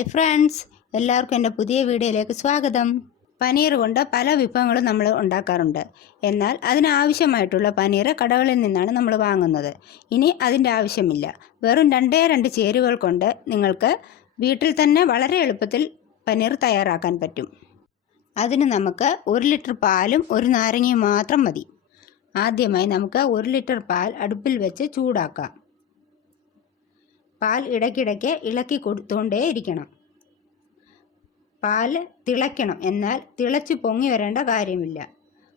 Hi friends, എല്ലാവർക്കും എൻ്റെ പുതിയ വീഡിയോയിലേക്ക് സ്വാഗതം. പനീർ കൊണ്ട് പല വിഭവങ്ങളും നമ്മൾ ഉണ്ടാക്കാറുണ്ട്. എന്നാൽ അതിനാവശ്യമായിട്ടുള്ള പനീർ കടകളിൽ നിന്നാണ് നമ്മൾ വാങ്ങുന്നത്. ഇനി അതിൻ്റെ ആവശ്യമില്ല. വെറും 2 ചേരുവകൾ കൊണ്ട് നിങ്ങൾക്ക് വീട്ടിൽ തന്നെ വളരെ എളുപ്പത്തിൽ പനീർ തയ്യാറാക്കാൻ പറ്റും. അതിന് നമുക്ക് 1 ലിറ്റർ പാലും 1 നാരങ്ങയും മാത്രം മതി. ആദ്യമായി നമുക്ക് 1 ലിറ്റർ പാൽ അടുപ്പിൽ വെച്ച് ചൂടാക്കാം. പാൽ ഇടയ്ക്കിടയ്ക്ക് ഇളക്കി കൊടുത്തുകൊണ്ടേ ഇരിക്കണം. പാൽ തിളയ്ക്കണം, എന്നാൽ തിളച്ച് പൊങ്ങി വരേണ്ട കാര്യമില്ല.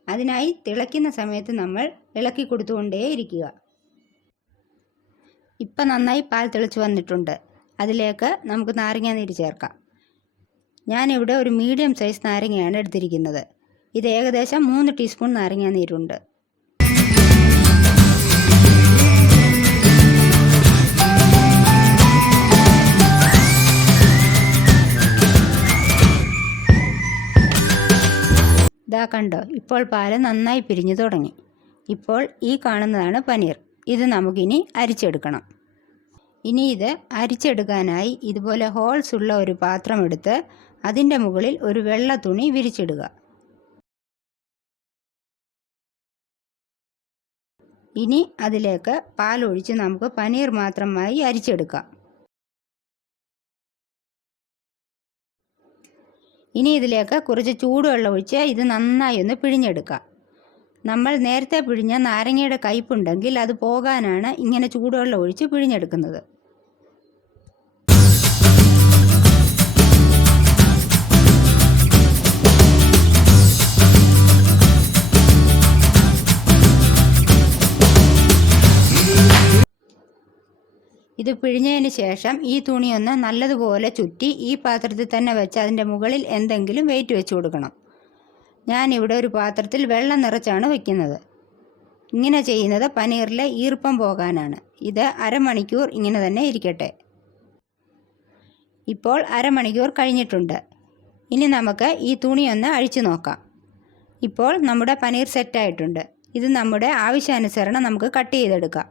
അതിനായി തിളയ്ക്കുന്ന സമയത്ത് നമ്മൾ ഇളക്കി കൊടുത്തുകൊണ്ടേ ഇരിക്കുക. ഇപ്പം നന്നായി പാൽ തിളച്ച് വന്നിട്ടുണ്ട്. അതിലേക്ക് നമുക്ക് നാരങ്ങാനീര് ചേർക്കാം. ഞാനിവിടെ ഒരു മീഡിയം സൈസ് നാരങ്ങയാണ് എടുത്തിരിക്കുന്നത്. ഇത് ഏകദേശം 3 ടീസ്പൂൺ നാരങ്ങാനീരുണ്ട്. ഇതാ കണ്ടോ, ഇപ്പോൾ പാല് നന്നായി പിരിഞ്ഞു തുടങ്ങി. ഇപ്പോൾ ഈ കാണുന്നതാണ് പനീർ. ഇത് നമുക്കിനി അരിച്ചെടുക്കണം. ഇനി ഇത് അരിച്ചെടുക്കാനായി ഇതുപോലെ ഹോൾസ് ഉള്ള ഒരു പാത്രം എടുത്ത് അതിൻ്റെ മുകളിൽ ഒരു വെള്ള തുണി വിരിച്ചിടുക. ഇനി അതിലേക്ക് പാലൊഴിച്ച് നമുക്ക് പനീർ മാത്രമായി അരിച്ചെടുക്കാം. ഇനി ഇതിലേക്ക് കുറച്ച് ചൂടുവെള്ളം ഒഴിച്ച് ഇത് നന്നായി ഒന്ന് പിഴിഞ്ഞെടുക്കാം. നമ്മൾ നേരത്തെ പിഴിഞ്ഞ നാരങ്ങയുടെ കയ്പുണ്ടെങ്കിൽ അത് പോകാനാണ് ഇങ്ങനെ ചൂടുവെള്ളം ഒഴിച്ച് പിഴിഞ്ഞെടുക്കുന്നത്. ഇത് പിഴിഞ്ഞതിന് ശേഷം ഈ തുണിയൊന്ന് നല്ലതുപോലെ ചുറ്റി ഈ പാത്രത്തിൽ തന്നെ വെച്ച് അതിൻ്റെ മുകളിൽ എന്തെങ്കിലും വെയിറ്റ് വെച്ച് കൊടുക്കണം. ഞാനിവിടെ ഒരു പാത്രത്തിൽ വെള്ളം നിറച്ചാണ് വയ്ക്കുന്നത്. ഇങ്ങനെ ചെയ്യുന്നത് പനീറിലെ ഈർപ്പം പോകാനാണ്. ഇത് അരമണിക്കൂർ ഇങ്ങനെ തന്നെ ഇരിക്കട്ടെ. ഇപ്പോൾ അരമണിക്കൂർ കഴിഞ്ഞിട്ടുണ്ട്. ഇനി നമുക്ക് ഈ തുണിയൊന്ന് അഴിച്ചു നോക്കാം. ഇപ്പോൾ നമ്മുടെ പനീർ സെറ്റായിട്ടുണ്ട്. ഇത് നമ്മുടെ ആവശ്യാനുസരണം നമുക്ക് കട്ട് ചെയ്തെടുക്കാം.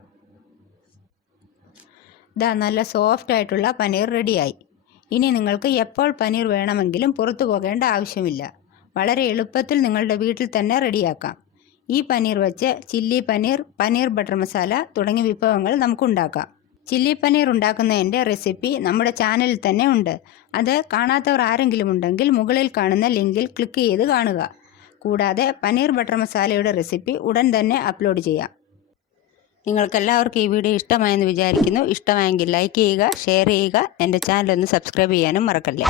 ഇതാ നല്ല സോഫ്റ്റ് ആയിട്ടുള്ള പനീർ റെഡിയായി. ഇനി നിങ്ങൾക്ക് എപ്പോൾ പനീർ വേണമെങ്കിലും പുറത്തു പോകേണ്ട ആവശ്യമില്ല. വളരെ എളുപ്പത്തിൽ നിങ്ങളുടെ വീട്ടിൽ തന്നെ റെഡിയാക്കാം. ഈ പനീർ വെച്ച് ചില്ലി പനീർ, പനീർ ബട്ടർ മസാല തുടങ്ങിയ വിഭവങ്ങൾ നമുക്കുണ്ടാക്കാം. ചില്ലി പനീർ ഉണ്ടാക്കുന്നതിൻ്റെ റെസിപ്പി നമ്മുടെ ചാനലിൽ തന്നെ ഉണ്ട്. അത് കാണാത്തവർ ആരെങ്കിലും ഉണ്ടെങ്കിൽ മുകളിൽ കാണുന്ന ലിങ്കിൽ ക്ലിക്ക് ചെയ്ത് കാണുക. കൂടാതെ പനീർ ബട്ടർ മസാലയുടെ റെസിപ്പി ഉടൻ തന്നെ അപ്ലോഡ് ചെയ്യാം. നിങ്ങൾക്കെല്ലാവർക്കും ഈ വീഡിയോ ഇഷ്ടമായെന്ന് വിചാരിക്കുന്നു. ഇഷ്ടമായെങ്കിൽ ലൈക്ക് ചെയ്യുക, ഷെയർ ചെയ്യുക. എൻ്റെ ചാനലൊന്ന് സബ്സ്ക്രൈബ് ചെയ്യാനും മറക്കല്ലേ.